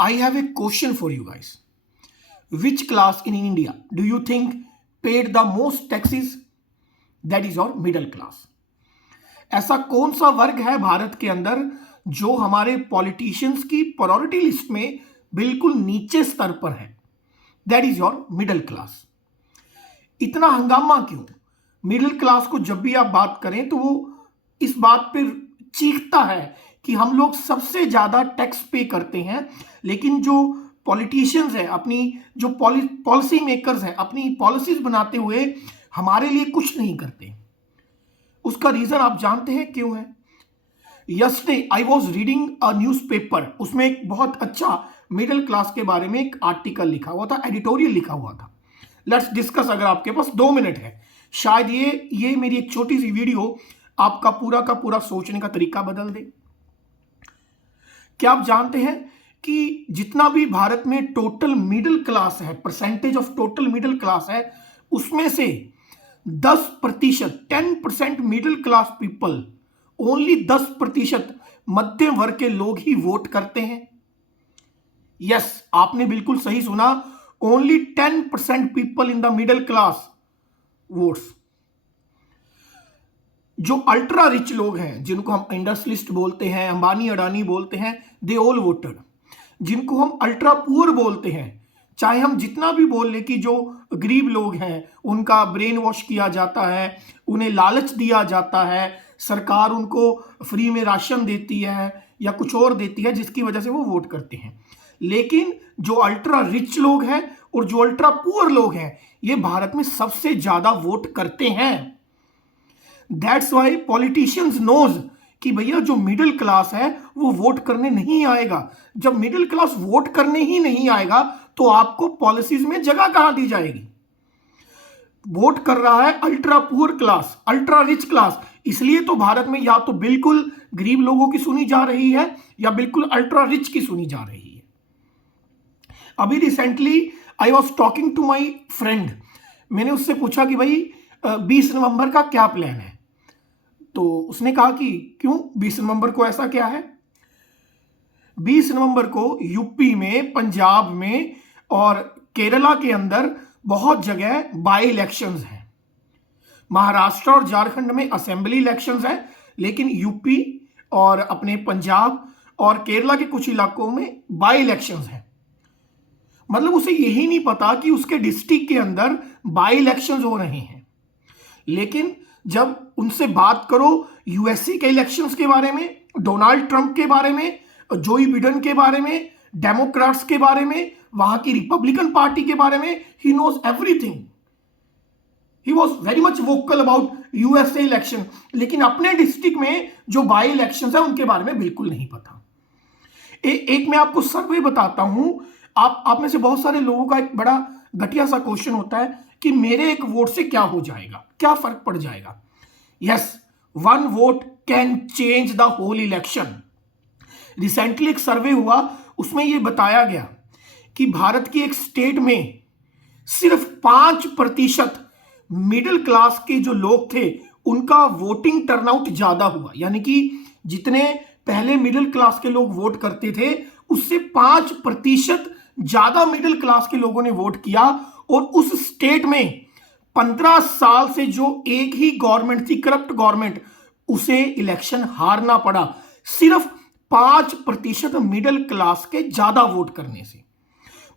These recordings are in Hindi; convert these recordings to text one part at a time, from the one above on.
I have a question for you guys. Which class in India do you think paid the most taxes? That is your middle class. ऐसा कौन सा वर्ग है भारत के अंदर जो हमारे पॉलिटिशियंस की प्रायोरिटी लिस्ट में बिल्कुल नीचे स्तर पर है? That is your middle class. इतना हंगामा क्यों? मिडिल क्लास को जब भी आप बात करें तो वो इस बात पर चीखता है कि हम लोग सबसे ज्यादा टैक्स पे करते हैं, लेकिन जो पॉलिटिशियंस हैं, अपनी जो पॉलिसी मेकर्स हैं, अपनी पॉलिसीज बनाते हुए हमारे लिए कुछ नहीं करते. उसका रीजन आप जानते हैं क्यों है? Yesterday I was reading a newspaper. उसमें एक बहुत अच्छा मिडिल क्लास के बारे में एक आर्टिकल लिखा हुआ था, एडिटोरियल लिखा हुआ था. Let's discuss. अगर आपके पास 2 मिनट है, शायद ये मेरी एक छोटी सी वीडियो आपका पूरा का पूरा सोचने का तरीका बदल दे. क्या आप जानते हैं कि जितना भी भारत में टोटल मिडिल क्लास है, percentage of total middle class है, उसमें से 10%, 10% मिडिल क्लास पीपल, ओनली 10% मध्यम वर्ग के लोग ही वोट करते हैं. यस, आपने बिल्कुल सही सुना. Only 10% people in the middle class votes. जो अल्ट्रा रिच लोग हैं, जिनको हम इंडस्ट्रियलिस्ट बोलते हैं, अंबानी अडानी बोलते हैं, दे ऑल वोटेड. जिनको हम अल्ट्रा पुअर बोलते हैं, चाहे हम जितना भी बोल ले कि जो गरीब लोग हैं उनका ब्रेन वॉश किया जाता है, उन्हें लालच दिया जाता है, सरकार उनको फ्री में राशन देती है या कुछ और देती है जिसकी वजह से वो वोट करते हैं. लेकिन जो अल्ट्रा रिच लोग हैं और जो अल्ट्रा पुअर लोग हैं, ये भारत में सबसे ज्यादा वोट करते हैं. दैट्स वाई पॉलिटिशियंस नोज कि भैया जो मिडिल क्लास है वो वोट करने नहीं आएगा. जब मिडिल क्लास वोट करने ही नहीं आएगा तो आपको पॉलिसीज में जगह कहां दी जाएगी? वोट कर रहा है ultra poor class, ultra rich class. इसलिए तो भारत में या तो बिल्कुल गरीब लोगों की सुनी जा रही है या बिल्कुल अल्ट्रा रिच की सुनी जा रही है. अभी recently I was talking to my friend. मैंने उससे पूछा कि भाई 20 नवंबर का क्या प्लान है? तो उसने कहा कि क्यों 20 नवंबर को ऐसा क्या है? 20 नवंबर को यूपी में, पंजाब में और केरला के अंदर बहुत जगह बाई इलेक्शंस हैं. महाराष्ट्र और झारखंड में असेंबली इलेक्शंस हैं, लेकिन यूपी और अपने पंजाब और केरला के कुछ इलाकों में बाई इलेक्शंस हैं. मतलब उसे यही नहीं पता कि उसके डिस्ट्रिक्ट के अंदर बाई इलेक्शंस हो रहे हैं. लेकिन जब उनसे बात करो यूएसए के इलेक्शंस के बारे में, डोनाल्ड ट्रंप के बारे में, जोई बिडेन के बारे में, डेमोक्रेट्स के बारे में, वहां की रिपब्लिकन पार्टी के बारे में, he knows everything. He was very much vocal about USA election. लेकिन अपने डिस्ट्रिक्ट में जो बाई इलेक्शंस है उनके बारे में बिल्कुल नहीं पता. एक मैं आपको सर्वे बताता हूं. आप में से बहुत सारे लोगों का एक बड़ा घटिया सा क्वेश्चन होता है कि मेरे एक वोट से क्या हो जाएगा, क्या फर्क पड़ जाएगा? Yes, 1 vote can change the whole election. Recently एक सर्वे हुआ, उसमें यह बताया गया कि भारत की एक स्टेट में सिर्फ 5% मिडिल क्लास के जो लोग थे उनका वोटिंग टर्नआउट ज्यादा हुआ. यानी कि जितने पहले मिडिल क्लास के लोग वोट करते थे उससे 5% ज्यादा मिडिल क्लास के लोगों ने वोट किया. और उस स्टेट में 15 साल से जो एक ही गवर्नमेंट थी, करप्ट गवर्नमेंट, उसे इलेक्शन हारना पड़ा सिर्फ 5% मिडिल क्लास के ज्यादा वोट करने से.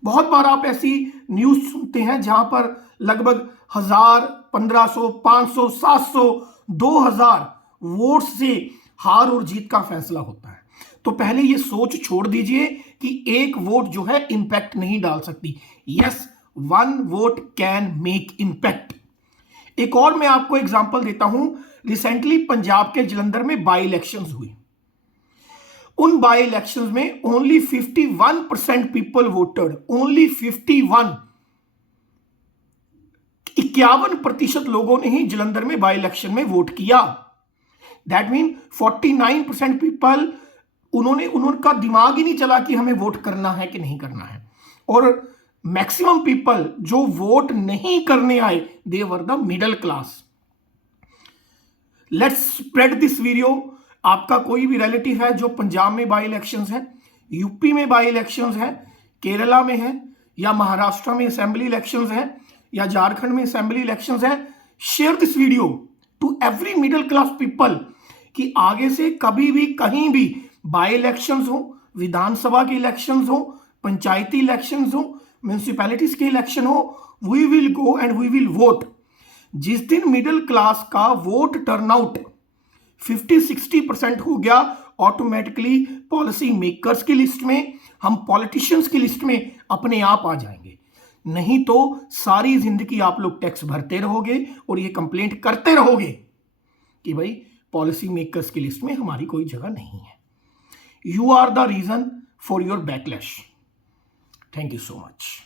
बहुत बार आप ऐसी न्यूज सुनते हैं जहां पर लगभग 1000, 1500, 500, 700, 2000 वोट से हार और जीत का फैसला होता है. तो पहले ये सोच छोड़ दीजिए कि एक वोट जो है इंपैक्ट नहीं डाल सकती. Yes, 1 vote can make impact. एक और मैं आपको एग्जांपल देता हूं. रिसेंटली पंजाब के जलंधर में बाई इलेक्शंस हुई. उन बाई इलेक्शंस में ओनली 51% पीपल वोटेड. ओनली 51. 51% लोगों ने ही जलंधर में बाई इलेक्शन में वोट किया. दैट मीन 49% पीपल, उनका दिमाग ही नहीं चला कि हमें वोट करना है कि नहीं करना है. और मैक्सिमम पीपल जो वोट नहीं करने आए, they were the middle class. Let's spread this video. आपका कोई भी रिलेटिव है जो पंजाब में बाई इलेक्शंस है यूपी में बाई इलेक्शंस हैं, केरला में है, या महाराष्ट्र में असेंबली इलेक्शंस हैं, या झारखंड में असेंबली इलेक्शंस हैं, share this video to every middle class people कि आगे से कभी भी कहीं भी बाई इलेक्शंस हो, विधानसभा के इलेक्शंस हो, पंचायती इलेक्शंस हो, म्यूनिसिपैलिटीज के इलेक्शन हो, we will go and we will vote. जिस दिन मिडिल क्लास का वोट टर्नआउट 50-60% हो गया, ऑटोमेटिकली पॉलिसी मेकर्स की लिस्ट में, हम पॉलिटिशियंस की लिस्ट में अपने आप आ जाएंगे। नहीं तो सारी जिंदगी आप लोग टैक्स भरते रहोगे और ये कंप्लेंट करते रहोगे कि भाई पॉलिसी मेकर्स की लिस्ट में हमारी कोई जगह नहीं है। You are the reason for your backlash. Thank you so much.